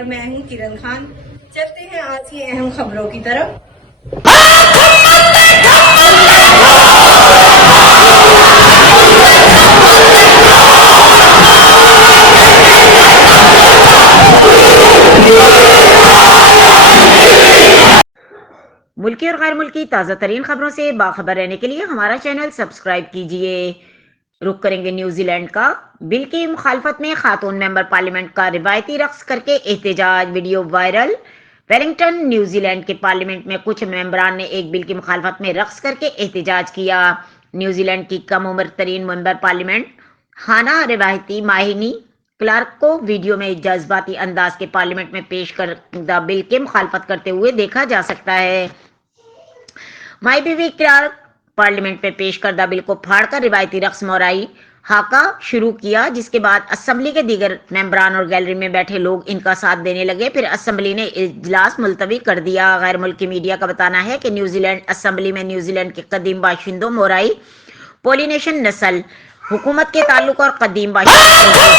और मैं हूं किरण खान। चलते हैं आज की अहम खबरों की तरफ। मुल्की और गैर मुल्की ताज़ा तरीन खबरों से बाखबर रहने के लिए हमारा चैनल सब्सक्राइब कीजिए। रुक करेंगे न्यूजीलैंड का। बिल की मुखालफत में खातून मेंबर पार्लियामेंट का रिवायती रक्स करके एहतजाज, वीडियो वायरल। वेलिंगटन, न्यूजीलैंड के पार्लियामेंट में कुछ मेंबरान ने एक बिल की मुखालफत में रक्स करके एहतजाज किया। न्यूजीलैंड की कम उम्र तरीन मेंबर पार्लियामेंट हाना रिवायती माहिनी क्लार्क को वीडियो में जज्बाती अंदाज के पार्लियामेंट में पेश करदा बिल की मुखालफत करते हुए देखा जा सकता है। माई बीवी क्लार्क पार्लियामेंट में पेश करदा बिल को फाड़कर रिवायती रक्स मोराई हाका शुरू किया, जिसके बाद असेंबली के दीगर मेंबरान और गैलरी में बैठे लोग इनका साथ देने लगे। फिर असेंबली ने इजलास मुलतवी कर दिया। गैर मुल्की मीडिया का बताना है कि न्यूजीलैंड असेंबली में न्यूजीलैंड के कदीम बाशिंदों मोराई पोलिनेशन नस्ल हुकूमत के ताल्लुक और कदीम बाशिंदों